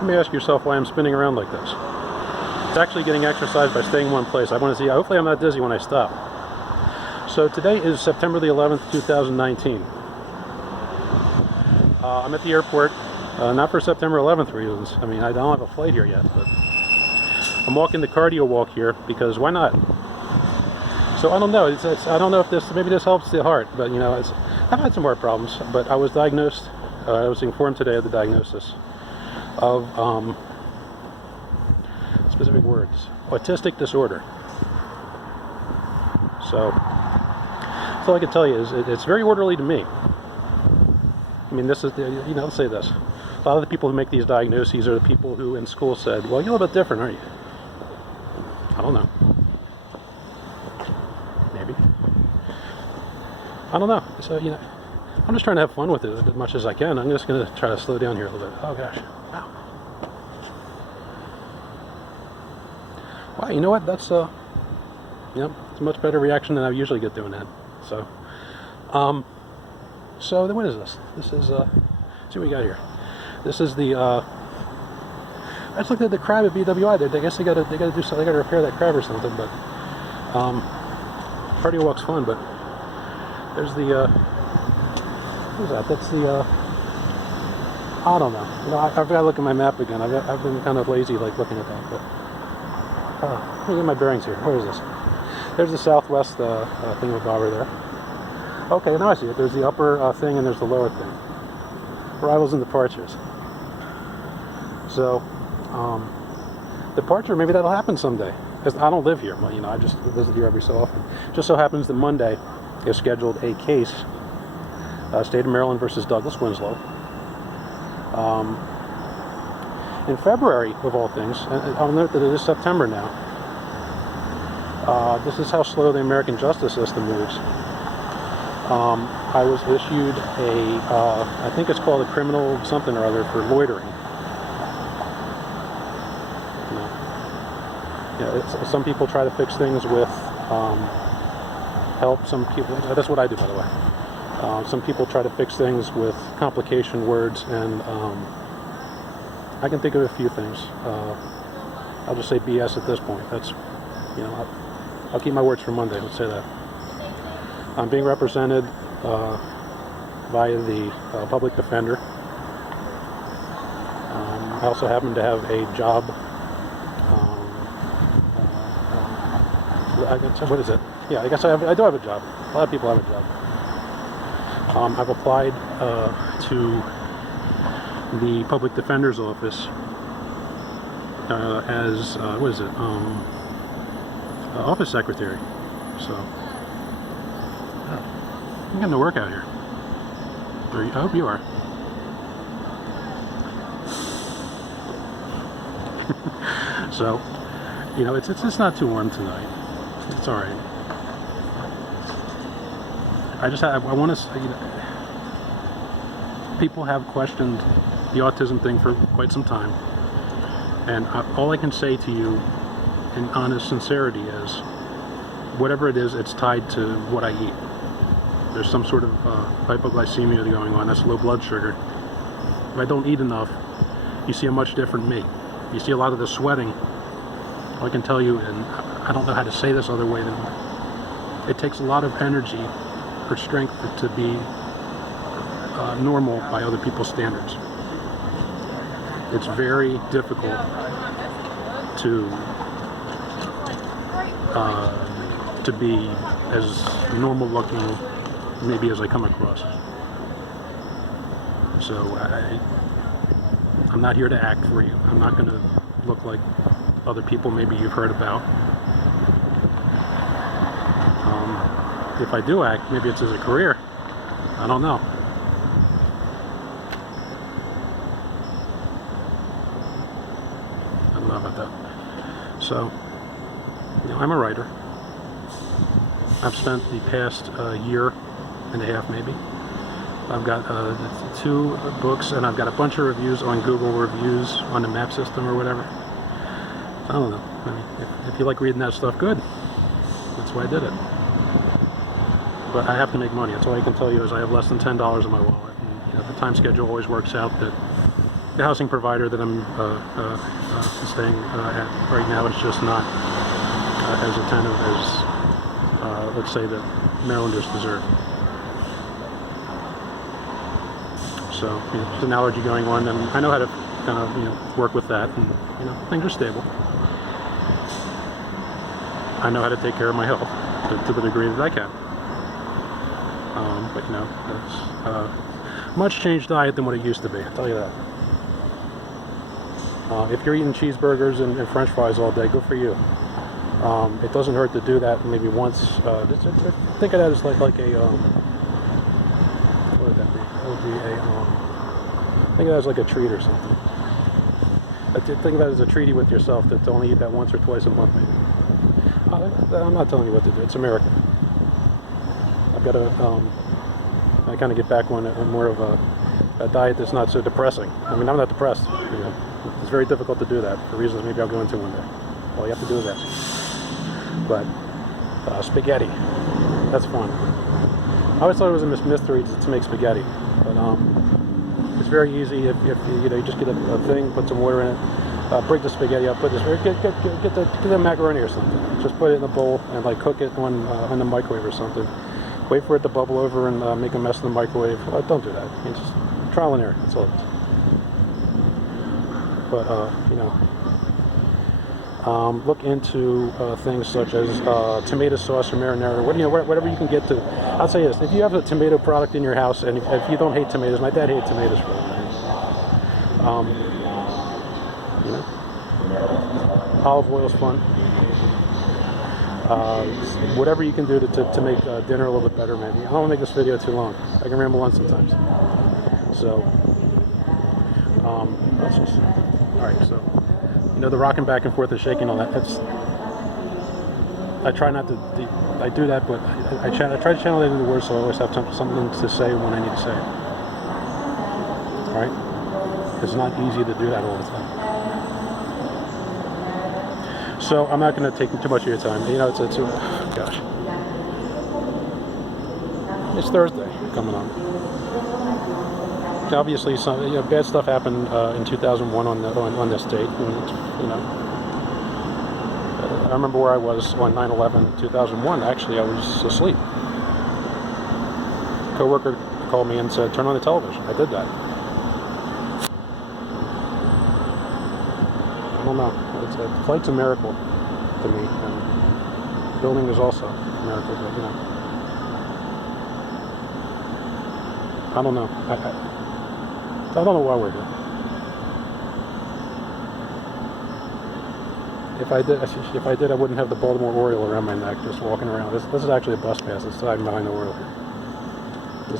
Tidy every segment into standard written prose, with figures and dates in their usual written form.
You may ask yourself why I'm spinning around like this. It's actually getting exercise by staying in one place. I want to see, hopefully I'm not dizzy when I stop. So today is September the 11th, 2019. I'm at the airport, not for September 11th reasons. I mean, I don't have a flight here yet, but I'm walking the cardio walk here because why not? So I don't know. I don't know if maybe this helps the heart, but you know, I've had some heart problems. But I was diagnosed. I was informed today of the diagnosis of specific words: autistic disorder. So all I can tell you is it's very orderly to me. I mean, this is, you know, let's say this. A lot of the people who make these diagnoses are the people who in school said, well, you're a little bit different, aren't you? I don't know. Maybe. I don't know. So, you know, I'm just trying to have fun with it as much as I can. I'm just going to try to slow down here a little bit. Oh, gosh. Wow. Wow, you know what? That's, yep, it's a much better reaction than I usually get doing that. So, so then what is this? This is, let's see what we got here. This is the, I just looked at the crab at BWI. I guess they gotta do something. They gotta repair that crab or something. But cardio walk's fun. But there's the, what is that? That's the, I don't know. You know, I've got to look at my map again. I've been kind of lazy, like looking at that. But let me get my bearings here. Where is this? There's the southwest thingamabobber there. Okay, now I see it. There's the upper thing and there's the lower thing. Arrivals and departures. So, departure, maybe that'll happen someday. Because I don't live here. You know, I just visit here every so often. Just so happens that Monday is scheduled a case, State of Maryland versus Douglas Winslow. In February, of all things, and I'll note that it is September now. This is how slow the American justice system moves. I was issued I think it's called a criminal something or other for loitering. Yeah, some people try to fix things with help. Some people, that's what I do, by the way. Some people try to fix things with complication words, and I can think of a few things. I'll just say BS at this point. That's, you know, I'll keep my words for Monday, let's say that. I'm being represented via the public defender. I also happen to have a job. What is it? Yeah, I guess I do have a job. A lot of people have a job. I've applied to the public defender's office as what is it? Office secretary. So I'm getting to work out here. I hope you are. So, you know, it's not too warm tonight. It's all right. I want to, you know, people have questioned the autism thing for quite some time, and all I can say to you in honest sincerity is, whatever it is, it's tied to what I eat. There's some sort of hypoglycemia going on. That's low blood sugar. If I don't eat enough, you see a much different me. You see a lot of the sweating. All I can tell you, and I don't know how to say this other way than, it takes a lot of energy or strength to be normal by other people's standards. It's very difficult to be as normal looking maybe as I come across. So I'm not here to act for you. I'm not going to look like other people maybe you've heard about. If I do act, maybe it's as a career. I don't know. I don't know about that. So, you know, I'm a writer. I've spent the past year and a half maybe. I've got 2 books, and I've got a bunch of reviews on Google Reviews on the map system or whatever. I don't know. I mean, if you like reading that stuff, good. That's why I did it. But I have to make money. That's all I can tell you is I have less than $10 in my wallet. And, you know, the time schedule always works out that the housing provider that I'm staying at right now is just not as attentive as, let's say, that Marylanders deserve. So, there's an allergy going on, and I know how to kind of, work with that, and, things are stable. I know how to take care of my health to the degree that I can. But, it's much changed diet than what it used to be, I'll tell you that. If you're eating cheeseburgers and French fries all day, good for you. It doesn't hurt to do that maybe once. Think of that as like a, what would that be? That would be think of that as like a treat or something. Think of that as a treaty with yourself to only eat that once or twice a month maybe. I'm not telling you what to do. It's America. I've got to, I kind of get back on more of a diet that's not so depressing. I mean, I'm not depressed. It's very difficult to do that for reasons maybe I'll go into one day. All you have to do is ask. But spaghetti, that's fun. I always thought it was a mystery to make spaghetti, but it's very easy. If you just get a thing, put some water in it, break the spaghetti up, put this, get the macaroni or something. Just put it in a bowl and like cook it on the microwave or something. Wait for it to bubble over and make a mess in the microwave. Don't do that. Just trial and error. That's all it is. But look into things such as tomato sauce or marinara. Whatever you can get to. I'll say this: if you have a tomato product in your house, and if you don't hate tomatoes, my dad hated tomatoes for olive oil is fun. Whatever you can do to make dinner a little bit better, maybe. I don't want to make this video too long. I can ramble on sometimes. So, let's just. All right, so the rocking back and forth, the shaking, all that. I try not to. I do that, but I try to channel it into words, so I always have something to say when I need to say it. All right, it's not easy to do that all the time. So I'm not going to take too much of your time. Gosh, it's Thursday coming on. Obviously, some bad stuff happened in 2001 on this date, and I remember where I was on 9/11, 2001. Actually, I was asleep. A coworker called me and said, "Turn on the television." I did that. I don't know. Flight's a miracle to me, and building is also a miracle. But I don't know. I don't know why we're here. If I did, I wouldn't have the Baltimore Oriole around my neck, just walking around. This is actually a bus pass. It's hiding behind the Oriole here.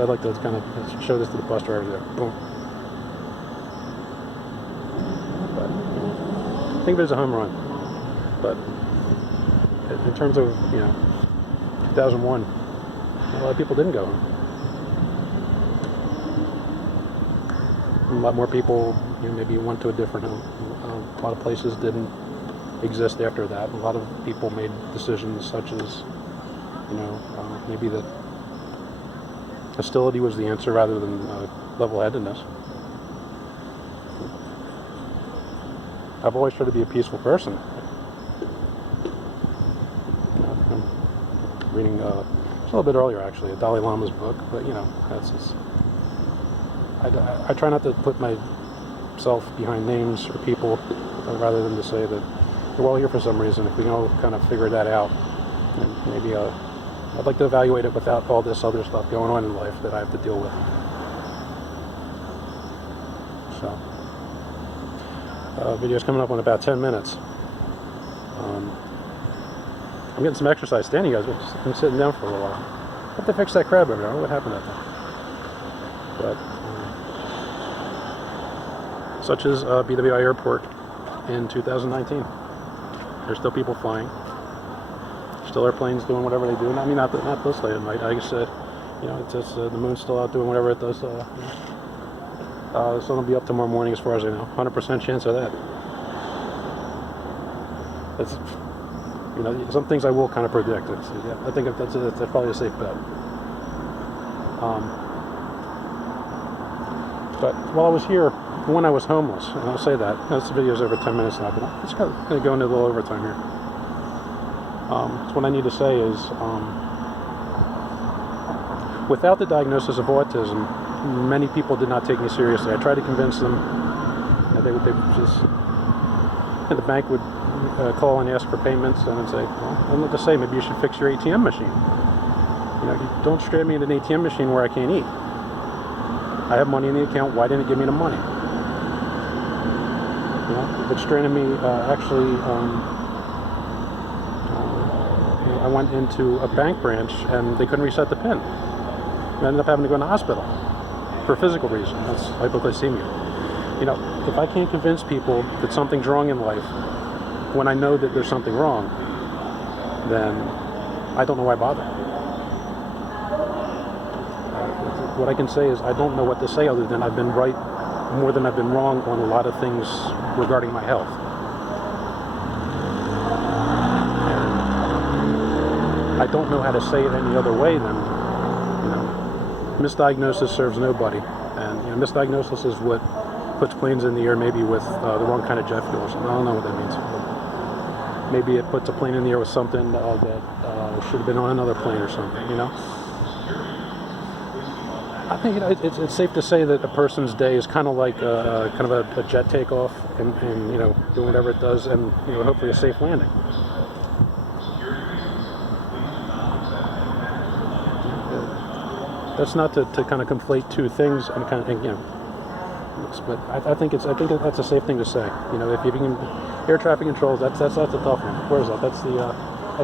I'd like to kind of show this to the bus drivers there. Boom. But I think it was a home run. But in terms of 2001, a lot of people didn't go home. A lot more people, maybe went to a different home. A lot of places didn't exist after that. A lot of people made decisions such as, maybe that hostility was the answer rather than level-headedness. I've always tried to be a peaceful person. I'm reading just a little bit earlier, actually, a Dalai Lama's book, but that's just. I try not to put myself behind names or people, rather than to say that we're all here for some reason. If we can all kind of figure that out, and maybe I'd like to evaluate it without all this other stuff going on in life that I have to deal with. So, video's coming up in about 10 minutes. I'm getting some exercise standing, guys. I'm sitting down for a little while. I have to fix that crab over there. I don't know what happened to that thing. But such as BWI Airport in 2019. There's still people flying. Still airplanes doing whatever they do. I mean, not this late at night. I guess it's just the moon's still out doing whatever it does. The sun will be up tomorrow morning, as far as I know. 100% chance of that. That's some things I will kind of predict. I think that's probably a safe bet. But while I was here, when I was homeless, and I'll say that, this video's over 10 minutes now, but I'm just going to go into a little overtime here. So what I need to say is, without the diagnosis of autism, many people did not take me seriously. I tried to convince them. They would just, and the bank would call and ask for payments, and I'd say, well, I'm not to say, maybe you should fix your ATM machine. You know, you don't strap me in an ATM machine where I can't eat. I have money in the account. Why didn't it give me the money? You know, it stranded me. I went into a bank branch and they couldn't reset the PIN. I ended up having to go in the hospital for a physical reason. That's hypoglycemia. You know, if I can't convince people that something's wrong in life when I know that there's something wrong, then I don't know why bother. What I can say is I don't know what to say other than I've been right more than I've been wrong on a lot of things regarding my health. And I don't know how to say it any other way than, you know, misdiagnosis serves nobody. And, you know, misdiagnosis is what puts planes in the air, maybe with the wrong kind of jet fuel or something. I don't know what that means. Maybe it puts a plane in the air with something that should have been on another plane or something, you know? I think, you know, it's safe to say that a person's day is kind of like kind of a jet takeoff and, you know, doing whatever it does and, you know, hopefully a safe landing. That's not to kind of conflate two things and kind of, you know, but I think that's a safe thing to say. You know, if you can, air traffic controls, that's a tough one. Where is that? That's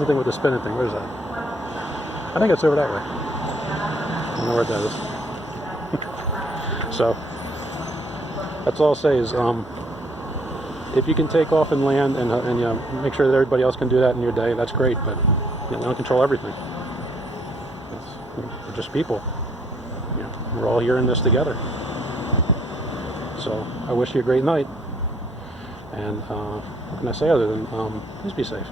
the thing with the spinning thing. Where is that? I think it's over that way. I don't know where that is. So that's all I'll say is, if you can take off and land and you know, make sure that everybody else can do that in your day, that's great. But you know, don't control everything. We're just people. You know, we're all here in this together. So I wish you a great night. And what can I say other than please be safe.